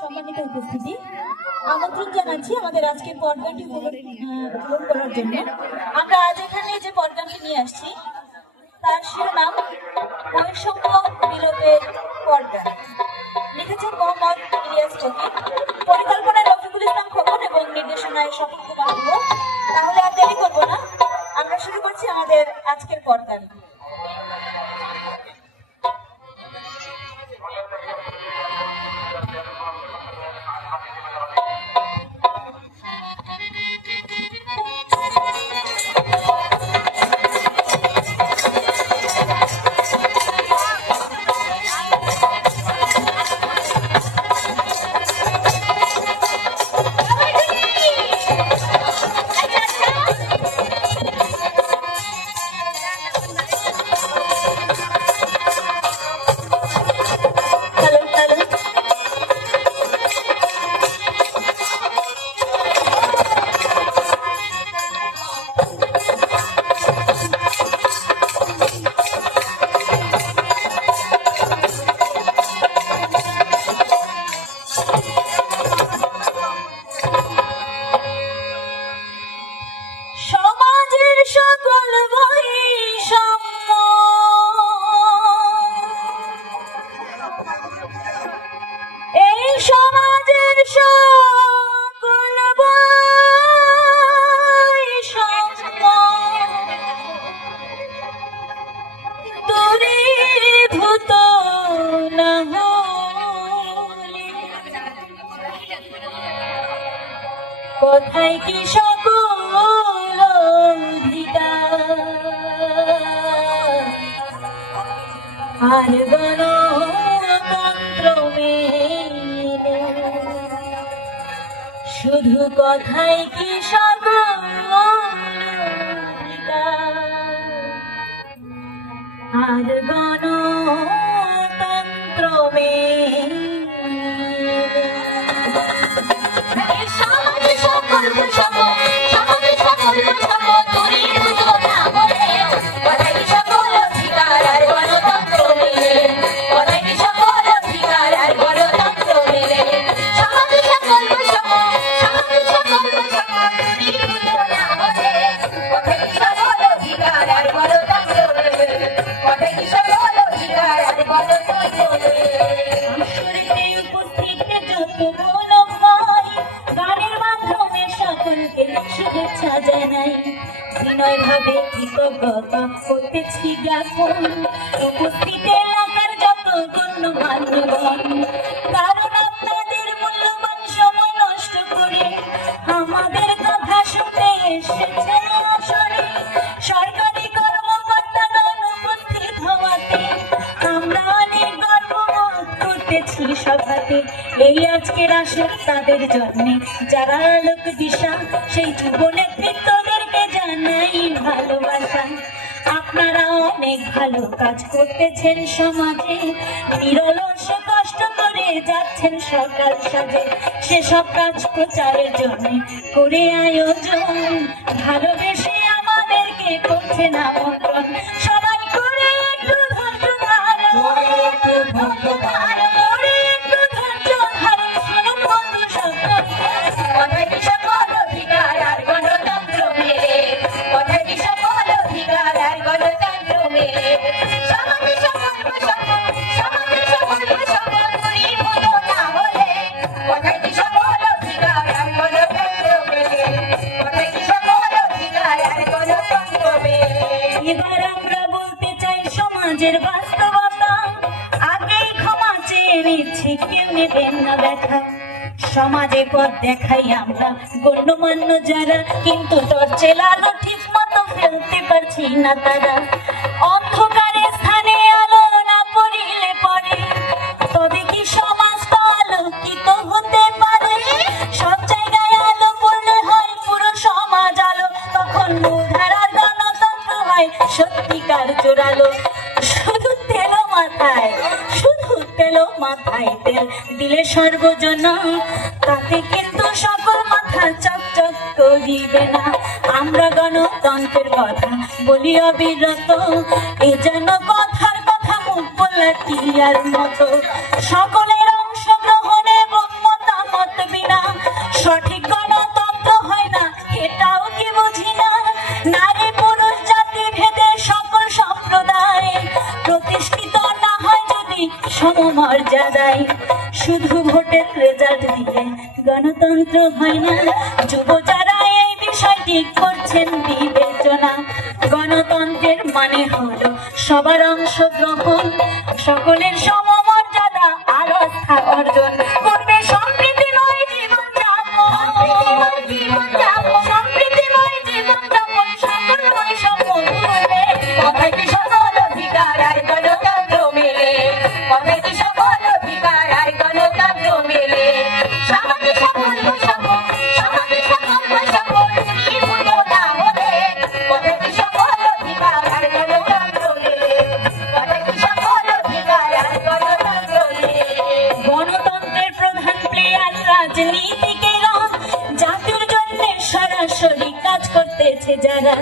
সম্মানিত উপস্থিতি, আমন্ত্রণ জানাচ্ছি আমাদের আজকের পর্দাটি উপভোগ করার জন্য। আমরা আজ এখানে যে পর্দাটি নিয়ে আসছি তার শিরোনাম বৈষম্য বিলোপের পর্দা। লিখেছেন মোহাম্মদ ইলিয়াস ফকির, পরিকল্পনায় রফিকুল ইসলাম খোকন এবং নির্দেশনায় স্বপন কুমার গুহ। তাহলে আর দেরি করবো না, আমরা শুরু করছি আমাদের আজকের পর্দা। কোথায় কি সকল আর গণতন্ত্র মেলে, শুধু কথায় কি সকল আর গণতন্ত্র মেলে। শুভেচ্ছা জানাই, বিনয় ভাবে কৃতজ্ঞতা করতেছি জ্ঞাপন উপস্থিত এলাকার যত গণ্যমান্যগণ, কারণ আপনাদের মূল্যবান সময় নষ্ট করে আমাদের কথা শুনতে এসেছে আসরে। সরকারি কর্মকর্তাগণ উপস্থিত হওয়াতে আমরা অনেক গর্ববোধ করতেছি সভাতে। এই আজকের আসর তাদের জন্যে যারা আলোক দিশা, সেই যুব নেতৃত্বদেরকে জানাই ভালোবাসা। আপনারা অনেক ভালো কাজ করতেছেন সমাজে, নিরলসে কষ্ট করে যাচ্ছেন সকাল সাজে। সেসব কাজ প্রচারের জন্য করে আয়োজন, ভালোবেসে আমাদেরকে করছেন আমন্ত্রণ। সবাই করে একটু ধৈর্য ধারণ, এবার আমরা বলতে চাই সমাজের বাস্তবতা, আগেই ক্ষমা চেয়ে নিচ্ছি, কেউ নেবেন না ব্যথা। সমাজে পথ দেখাই আমরা গণ্যমান্য যারা, কিন্তু টর্চে আলো ঠিক মতো ফেলতে পারছি না তারা। অন্ধকারে স্থানে আলো না পড়িলে পরে তবে কি সমাজ তো আলোকিত হতে পারে? সব জায়গায় আলো পড়লে হয় পুরো সমাজ আলো, তখন মূলধারার গণতন্ত্র হয় সত্যিকার জোরালো। শুধু তেল মাথায় তেল দিলে সর্বজন, তাতে কিন্তু সকল মাথা করিবে না। আমরা গণতন্ত্রের কথা বলি অবিরত, এ যেন কথার কথা মুখ বলাটিয়ার মতো। সকলের অংশগ্রহণে এবং মতামত বিনা সঠিক গণতন্ত্র হয় না, এটাও কি বুঝি না? নারী পুরুষ জাতি ভেদে সকল সম্প্রদায় প্রতিষ্ঠিত না হয় যদি সমমর্যাদায়, শুধু ভোটের রেজাল্ট দিয়ে গণতন্ত্র হয় না। যুব যারা এই বিষয়টি করছেন বিবেচনা, গণতন্ত্রের মানে হলো সবার অংশগ্রহণ, সকলের সমমর্যাদা আর আস্থা অর্জন করবে সম্প্রীতিময় জীবন যাপন, সম্প্রীতিময় জীবন যাপন, সকল বৈষম্য ভুলে কথায় কি সকল অধিকার আর গণতন্ত্র মেলে, কথায় কি সকল অধিকার আর গণতন্ত্র মেলে। সমাজে সকল বৈষম্য, সমাজে সকল বৈষম্য দূরীভূত না হলে, কথায় কি সকল অধিকার আর গণতন্ত্র মেলে, কথায় কি সকল অধিকার আর গণতন্ত্র মেলে। গণতন্ত্রের প্রধান প্লেয়ার রাজনীতিকেরা, জাতির জন্য সরাসরি কাজ করতেছে যারা,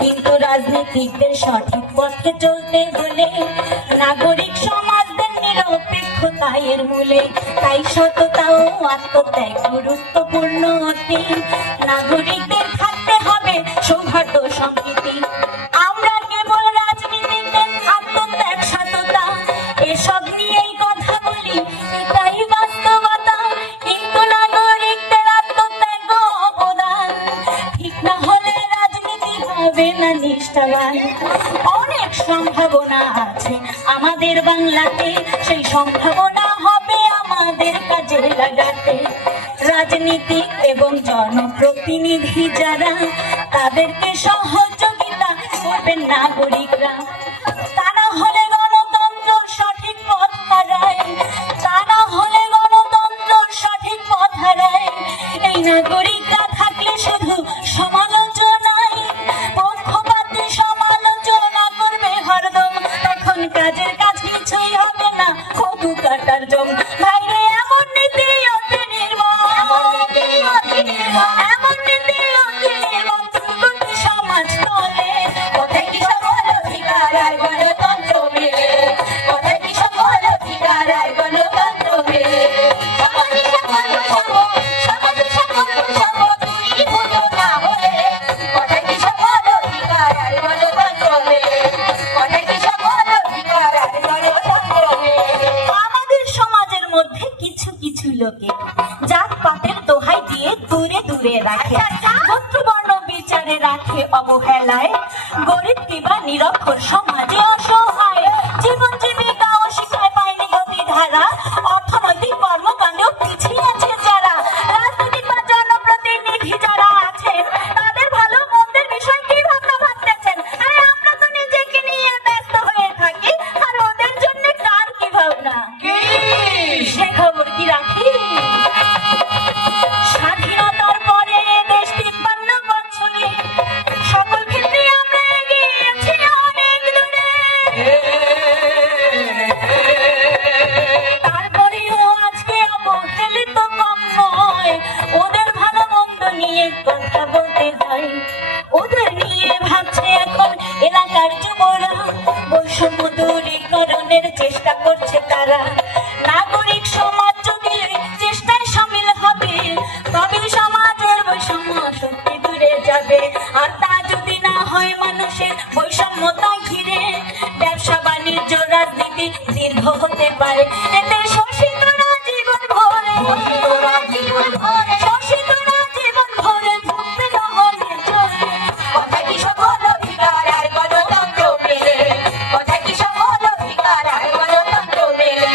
কিন্তু রাজনীতিকদের সঠিক পথে চলতে হলে নাগরিক সমাজদের নিরপেক্ষতা এর মূলে। তাই সততা ও আত্মত্যাগ গুরুত্বপূর্ণ অতি, নাগরিকদের থাকতে হবে সৌহার্দ্য সম্প্রীতি। আমরা কেবল রাজনীতিকদের আত্মত্যাগ সততা এসব নিয়েই কথা বলি, এটাই বাস্তবতা, কিন্তু নাগরিকদের আত্মত্যাগ ও অবদান ঠিক না হলে রাজনীতি হবে না নিষ্ঠাবান। অনেক সম্ভাবনা আছে আমাদের বাংলাতে, সেই সম্ভাবনা হবে আমাদের কাজে লাগাতে। রাজনীতি এবং জনপ্রতিনিধি যারা, তাদেরকে সহযোগিতা করবেন নাগরিকরা। তা না হলে গণতন্ত্র সঠিক পথ হারায়, তা না হলে গণতন্ত্র সঠিক পথ হারায়। এই নাগরিকরা থাকলে শুধু সমালোচনায়, পক্ষপাতী সমালোচনা করবে হরদম, তখন কাজের কাজ কিছুই হবে না, কদু কাটার জম। বাইরে এমন নীতি অতি নির্মম, এমন নীতি অতি নির্মম, দুর্গতি সমাজ তলে। কথায় কি সকল অধিকার আর গণতন্ত্র মেলে, কথায় কি সকল অধিকার আর গণতন্ত্র মেলে। সমাজে সকল বৈষম্য, সমাজে সকল বৈষম্য দূরীভূত না হলে, কথায় কি সকল অধিকার আর গণতন্ত্র মেলে, কথায় কি সকল অধিকার আর গণতন্ত্র মেলে। আমাদের সমাজের মধ্যে কিছু কিছু লোকে জাতপাতের দোহাই দিয়ে দূরে দূরে রাখে, গোত্রবর্ণ বিচারে রাখে অবহেলায়, গরিব কিবা নিরক্ষর সমাজে অসহায়, জীবন জীবিকা ও শিক্ষায় পায়নি গতি ধারা, অর্থনৈতিক কর্মকাণ্ডেও পিছিয়ে আছে যারা। রাজনীতিক বা জনপ্রতিনিধি যারা আছেন, তাদের ভালো মন্দের বিষয় কি ভাবনা ভাবতেছেন? আরে আমরা তো নিজেকে নিয়ে ব্যস্ত হয়ে থাকি, আর ওদের জন্য কার কি ভাবনা? সে খবর কি রাখি? স্বাধীনতার পরে দেশ ৫৩ বছরে সকল ক্ষেত্রে আমরা এগিয়েছি অনেক দূরে। তারপরেও আজকে অবহেলিত কম নয়, ওদের ভালো মন্দ নিয়ে কথা বলতে হয়। ওদের নিয়ে ভাবছে এখন এলাকার যুবরা, বৈষম্য দূরীকরণের চেষ্টা করছে তারা। নাগরিক সমাজ যদি এই চেষ্টায় সামিল হবে, তবে সমাজের বৈষম্য সত্যি দূরে যাবে। আর তা যদি না হয়, মানুষের বৈষম্যতা ঘিরে ব্যবসা বাণিজ্য রাজনীতি দীর্ঘ হতে পারে। এতে শোষিতরা জীবন ভরে, শোষিতরা জীবন ভরে ভুগবে না হলে চলে। কথায় কি সকল অধিকার আর গণতন্ত্র মেলে, কথায় কি সকল অধিকার আর গণতন্ত্র মেলে।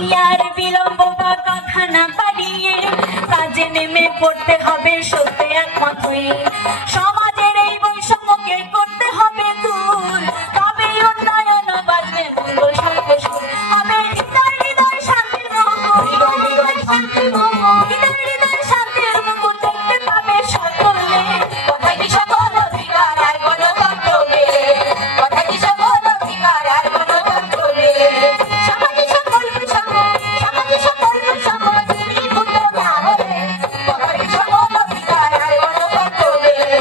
আমি আর বিলম্ব বা কথা না পারিয়ে কাজে নেমে পড়তে হবে সত্যি একমত হয়ে। সমাজের এই বৈষম্যকে করতে হবে দূর, তবেই উন্নয়ন বাজবে মঙ্গল শান্তি সুর। হবে হৃদয় হৃদয় শান্তির মঙ্গল, হৃদয় হৃদয় শান্তির মঙ্গল, হৃদয় হৃদয় শান্তির মঙ্গল দেখতে পাবে সকলে। কোথায় কি সকল অধিকার আর গণতন্ত্র মেলে, কোথায় কি সকল অধিকার আর গণতন্ত্র মেলে। সমাজে সকল বৈষম্য, সমাজে সকল বৈষম্য দূরীভূত না হলে, কোথায় কি সকল অধিকার আর গণতন্ত্র মেলে,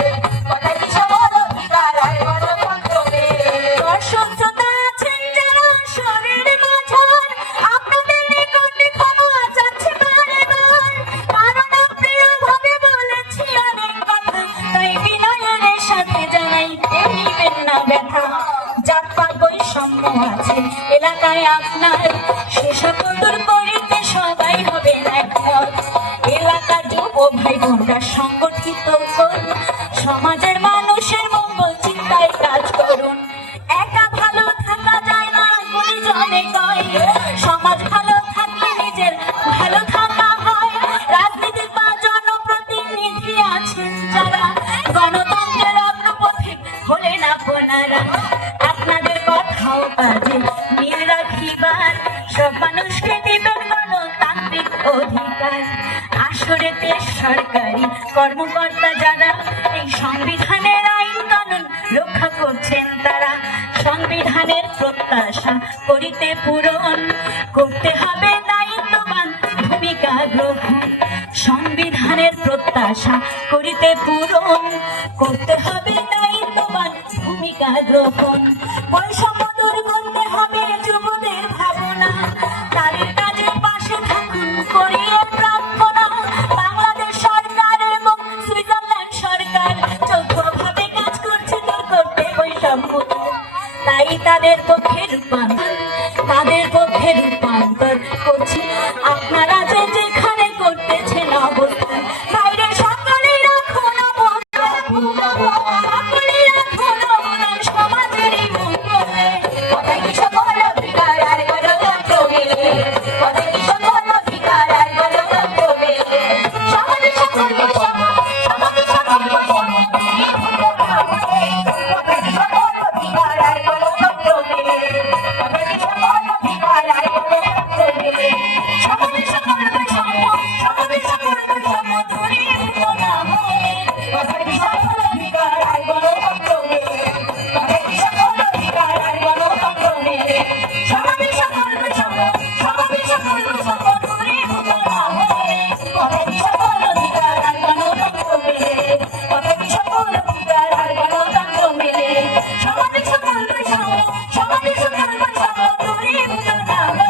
কোথায় কি সকল অধিকার আর গণতন্ত্র মেলে। দর্শক শ্রোতা আছেন যারা শহরের মাঝার, আপনাদের নিকটে ক্ষমা চাচ্ছি বারবার, কারণ প্রিয়ভাবে বলেছি অনেক কথা, তাই বিনয়ের সাথে জানাই কেউ নিবেন না ব্যথা। জাতপাত বৈষম্য আছে এলাকায় আপনার, সে সকল দূর করিতে সবাই হবে একমত। এলাকার যুব ভাই বোনরা সংগঠিত করুন, সমাজের মানুষের মঙ্গল চিন্তায় কাজ করুন। একা ভালো থাকা যায় না গুণীজনে কয়, সমাজ ভালো থাকলে নিজের ভালো থাকা হয়। রাজনীতির বা জনপ্রতিনিধি আছেন যারা, গণতন্ত্রের অগ্রপথে হলে না বোনারা, আপনাদের কথাও কাজে মিল রাখিবার, সব মানুষকে দিবেন গণতান্ত্রিক অধিকার। আসরে দেশ সরকারি কর্মকর্তা যারা, এই সংবিধানের আইন কানুন রক্ষা করছেন তারা, সংবিধানের প্রত্যাশা করিতে পূরণ করতে হবে দায়িত্ববান ভূমিকা গ্রহণ। সংবিধানের প্রত্যাশা করিতে পূরণ করতে হবে দায়িত্ববান ভূমিকা গ্রহণ। বৈষম্য দূর করতে হবে যুবদের ভাবনা, তাদের কাজের পাশে থাকুন করিয়ে প্রার্থনা। বাংলাদেশ সরকার এবং সুইজারল্যান্ড সরকার যৌথভাবে কাজ করছে দূর করতে বৈষম্য, তাই তাদের পক্ষে রূপান্তর করছি। আপনারা যে যেখানে করতেছেন অবস্থান, বাইরে সকলে রাখুন সকলে রাখুন অবদান সমাজেরই মঙ্গলে। কোথায় কি সকল অধিকার আর গণতন্ত্র মেলে, কোথায় কি সকল অধিকার আর গণতন্ত্র মেলে। সমাজে সকল বৈষম্য, সমাজে সকল বৈষম্য দূরীভূত না হলে, কোথায় কি সকল অধিকার আর গণতন্ত্র মেলে, কোথায় কি সকল অধিকার আর গণতন্ত্র মেলে। সমাজে সকল বৈষম্য, সমাজে সকল বৈষম্য দূরীভূত না হলে, কোথায় কি সকল অধিকার আর গণতন্ত্র মেলে, কোথায় কি সকল অধিকার আর গণতন্ত্র মেলে। সমাজে সকল বৈষম্য, সমাজে সকল বৈষম্য দূরীভূত না হলে, কোথায় কি সকল অধিকার আর গণতন্ত্র মেলে, কোথায় কি সকল অধিকার আর গণতন্ত্র মেলে। সমাজে সকল বৈষম্য, সমাজে সকল বৈষম্য দূরীভূত না হলে,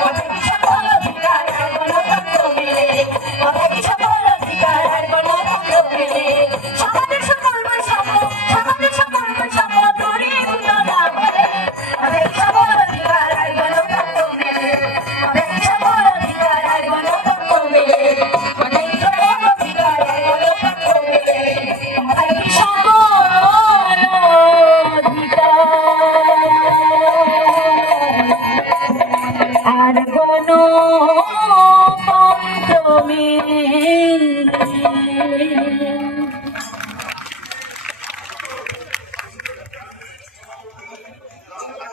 কোথায় কি সকল অধিকার আর গণতন্ত্র মেলে, কোথায় কি সকল অধিকার আর গণতন্ত্র মেলে। সমাজে সকল বৈষম্য, সমাজে সকল বৈষম্য দূরীভূত না হলে, কোথায় কি সকল অধিকার আর গণতন্ত্র মেলে, কোথায় কি সকল অধিকার আর গণতন্ত্র মেলে, কোথায় কি সকল অধিকার আর গণতন্ত্র মেলে, কোথায় কি সকল আর গণ